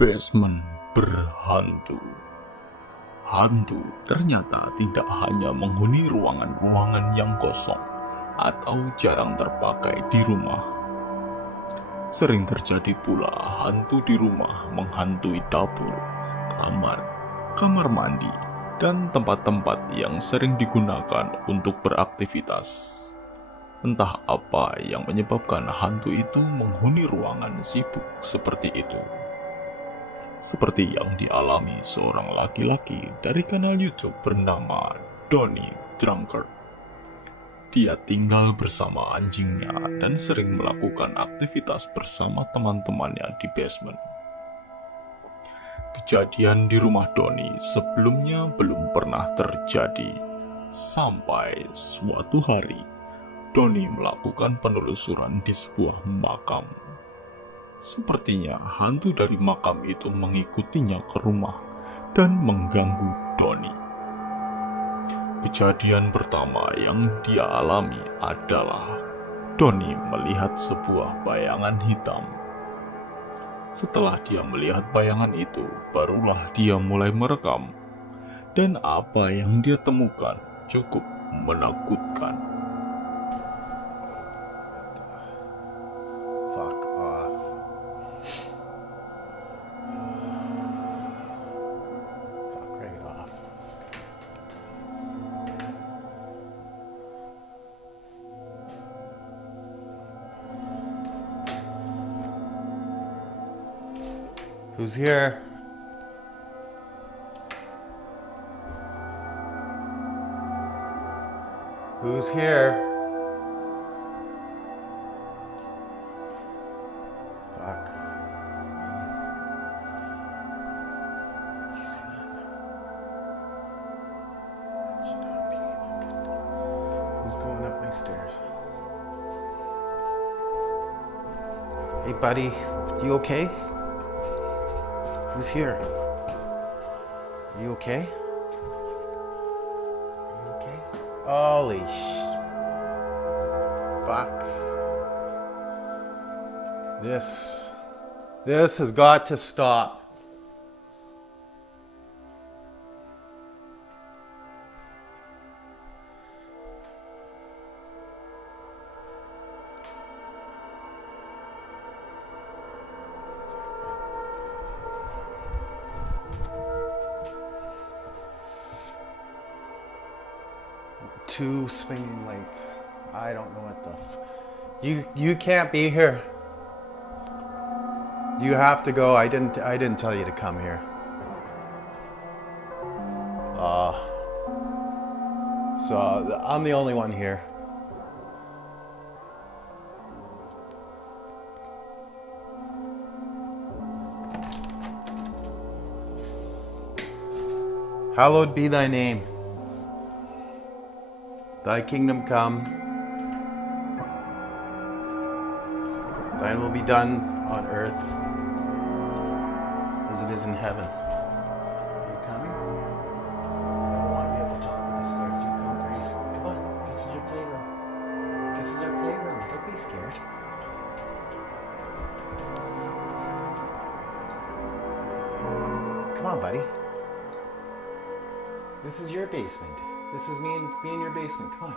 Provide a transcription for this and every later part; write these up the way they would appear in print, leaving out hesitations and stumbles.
Basement berhantu. Hantu ternyata tidak hanya menghuni ruangan-ruangan yang kosong atau jarang terpakai di rumah. Sering terjadi pula hantu di rumah menghantui dapur, kamar mandi, dan tempat-tempat yang sering digunakan untuk beraktivitas. Entah apa yang menyebabkan hantu itu menghuni ruangan sibuk seperti itu. Seperti yang dialami seorang laki-laki dari kanal YouTube bernama Donny Drunkard. Dia tinggal bersama anjingnya dan sering melakukan aktivitas bersama teman-temannya di basement. Kejadian di rumah Donny sebelumnya belum pernah terjadi, sampai suatu hari Donny melakukan penelusuran di sebuah makam. Sepertinya hantu dari makam itu mengikutinya ke rumah dan mengganggu Donny. Kejadian pertama yang dia alami adalah Donny melihat sebuah bayangan hitam. Setelah dia melihat bayangan itu, barulah dia mulai merekam. Dan apa yang dia temukan cukup menakutkan. Fuck off. Fuck right off. Who's here? Who's here? Fuck. Did you see that? That should not be open. Who's going up my stairs? Hey, buddy. You okay? Who's here? Are you okay? Are you okay? Holy fuck. This has got to stop. Two swinging lights. I don't know what the you can't be here. You have to go. I didn't tell you to come here. So I'm the only one here. Hallowed be thy name. Thy kingdom come. Thine will be done on earth as it is in heaven. Are you coming? I don't want you at the top of the stairs. You come, Grace. Come on. This is your playroom. This is our playroom. Don't be scared. Come on, buddy. This is your basement. This is me in your basement. Come on.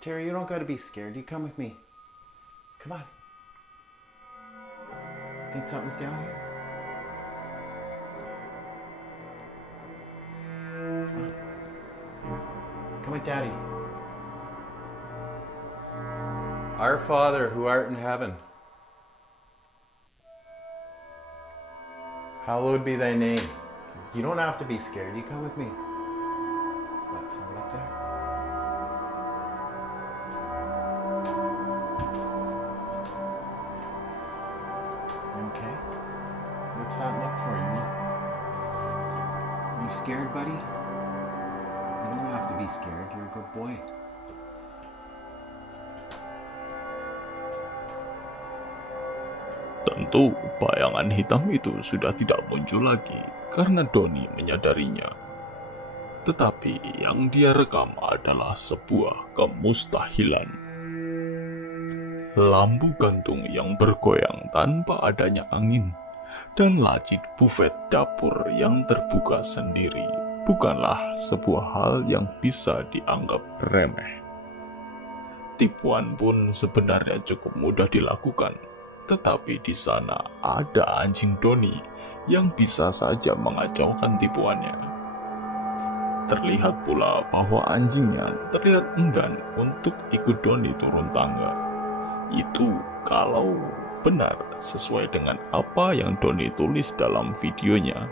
Terry, you don't gotta be scared. You come with me. Come on. Think something's down here? Come on. Come with Daddy. Our Father who art in heaven, hallowed be thy name. You don't have to be scared. You come with me. What, someone up there? You okay? What's that look for you? Are you scared, buddy? You don't have to be scared. You're a good boy. Tentu bayangan hitam itu sudah tidak muncul lagi karena Donny menyadarinya. Tetapi yang dia rekam adalah sebuah kemustahilan. lampu gantung yang bergoyang tanpa adanya angin, dan laci bufet dapur yang terbuka sendiri bukanlah sebuah hal yang bisa dianggap remeh. Tipuan pun sebenarnya cukup mudah dilakukan, tetapi di sana ada anjing Doni yang bisa saja mengacaukan tipuannya. Terlihat pula bahwa anjingnya terlihat enggan untuk ikut Doni turun tangga. Itu kalau benar sesuai dengan apa yang Doni tulis dalam videonya,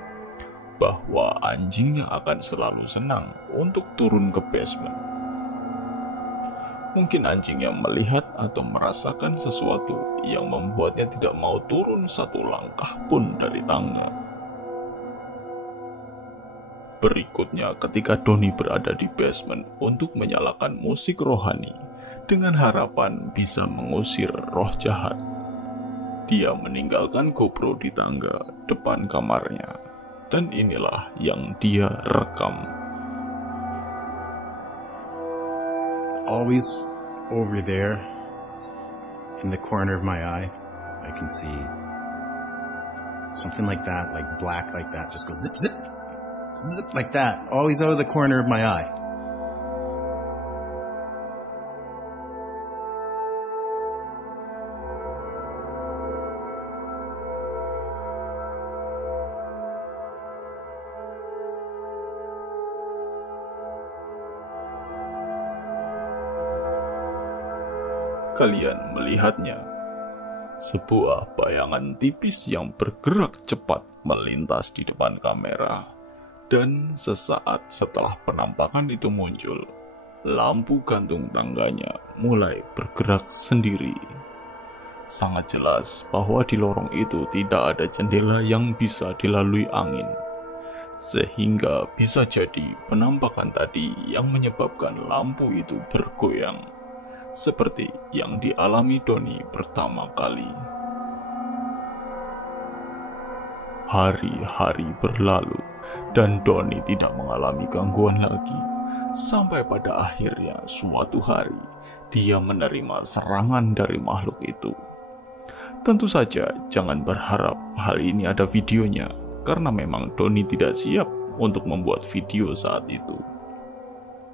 bahwa anjingnya akan selalu senang untuk turun ke basement. Mungkin anjingnya melihat atau merasakan sesuatu yang membuatnya tidak mau turun satu langkah pun dari tangga. Berikutnya, ketika Doni berada di basement untuk menyalakan musik rohani dengan harapan bisa mengusir roh jahat, dia meninggalkan GoPro di tangga depan kamarnya, dan inilah yang dia rekam. Always over there in the corner of my eye, I can see something like that, like black like that, just goes zip, zip, zip like that, always out of the corner of my eye. Kalian melihatnya, sebuah bayangan tipis yang bergerak cepat melintas di depan kamera, dan sesaat setelah penampakan itu muncul, lampu gantung tangganya mulai bergerak sendiri. Sangat jelas bahwa di lorong itu tidak ada jendela yang bisa dilalui angin, sehingga bisa jadi penampakan tadi yang menyebabkan lampu itu bergoyang, seperti yang dialami Doni pertama kali. Hari-hari berlalu dan Doni tidak mengalami gangguan lagi, sampai pada akhirnya suatu hari dia menerima serangan dari makhluk itu. Tentu saja jangan berharap hal ini ada videonya, karena memang Doni tidak siap untuk membuat video saat itu.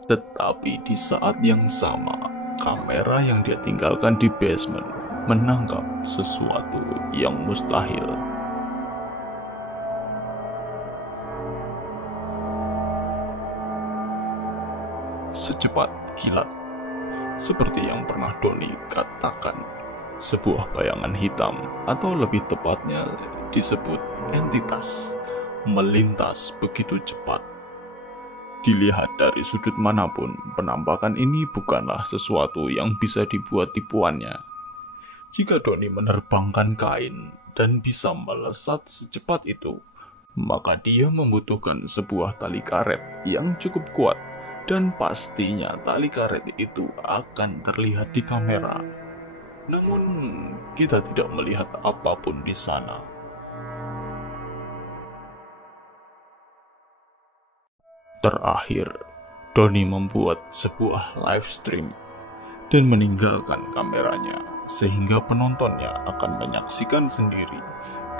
Tetapi di saat yang sama, kamera yang dia tinggalkan di basement menangkap sesuatu yang mustahil. Secepat kilat, seperti yang pernah Doni katakan, sebuah bayangan hitam, atau lebih tepatnya disebut entitas, melintas begitu cepat. Dilihat dari sudut manapun, penampakan ini bukanlah sesuatu yang bisa dibuat tipuannya. Jika Doni menerbangkan kain dan bisa melesat secepat itu, maka dia membutuhkan sebuah tali karet yang cukup kuat, dan pastinya tali karet itu akan terlihat di kamera. Namun, kita tidak melihat apapun di sana. Terakhir, Doni membuat sebuah live stream dan meninggalkan kameranya, sehingga penontonnya akan menyaksikan sendiri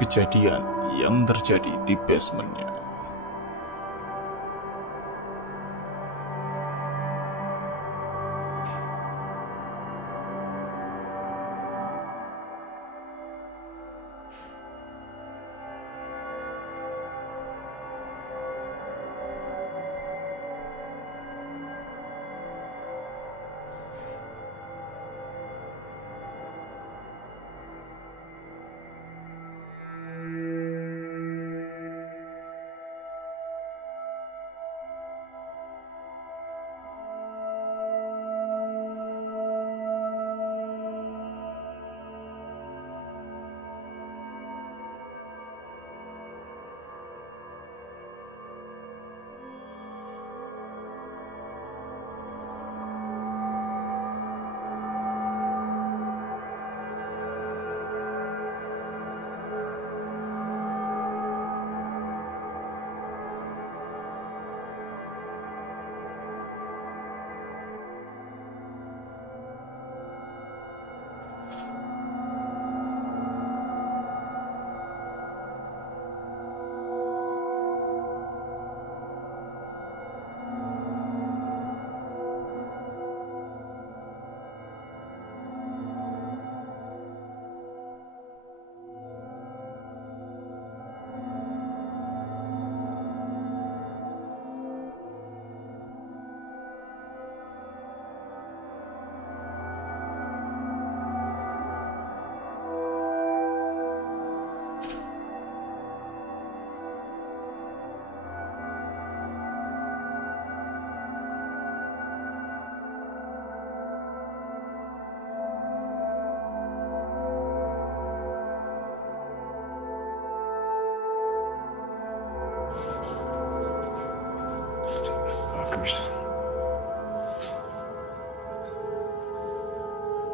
kejadian yang terjadi di basementnya.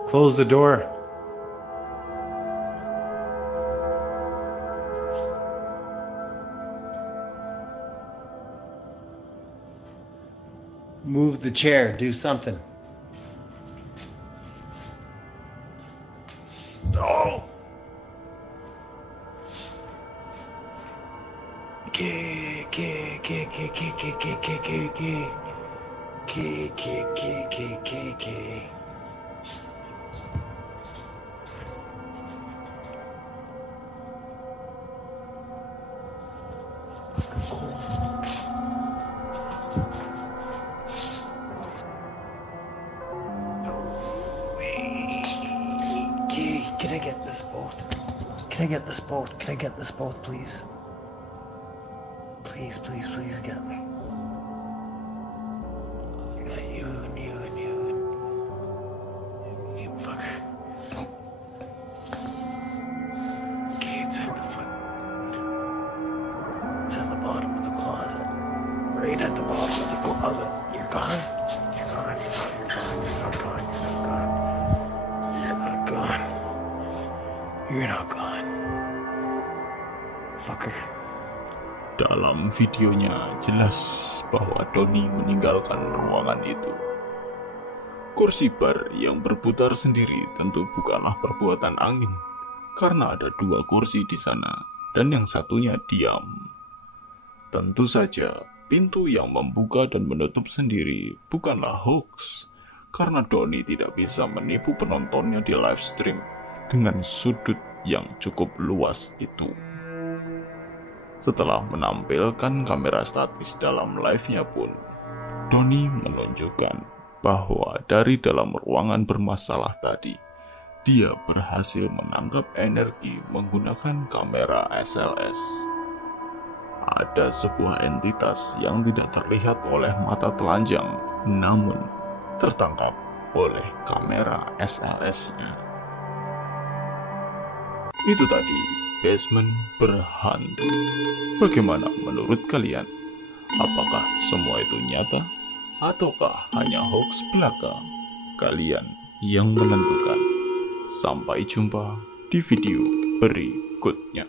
Close the door. Move the chair. Do something. Oh! Can I get this both? Can I get this both? Can I get this both, please? Please, please, please get me. I got you and you and you and you fuck. Okay, it's at the foot. It's at the bottom of the closet. Right at the bottom of the closet. You're gone. You're gone. You're gone. You're gone. You're not gone. You're not gone. You're not gone. You're not gone. Fucker. Dalam videonya jelas bahwa Donnie meninggalkan ruangan itu. Kursi bar yang berputar sendiri tentu bukanlah perbuatan angin, karena ada 2 kursi di sana dan yang satunya diam. Tentu saja pintu yang membuka dan menutup sendiri bukanlah hoax, karena Donnie tidak bisa menipu penontonnya di live stream dengan sudut yang cukup luas itu. Setelah menampilkan kamera statis dalam live-nya pun, Donnie menunjukkan bahwa dari dalam ruangan bermasalah tadi, dia berhasil menangkap energi menggunakan kamera SLS. Ada sebuah entitas yang tidak terlihat oleh mata telanjang, namun tertangkap oleh kamera SLS-nya. Itu tadi basement berhantu. Bagaimana menurut kalian? Apakah semua itu nyata? Ataukah hanya hoax belaka? Kalian yang menentukan. Sampai jumpa di video berikutnya.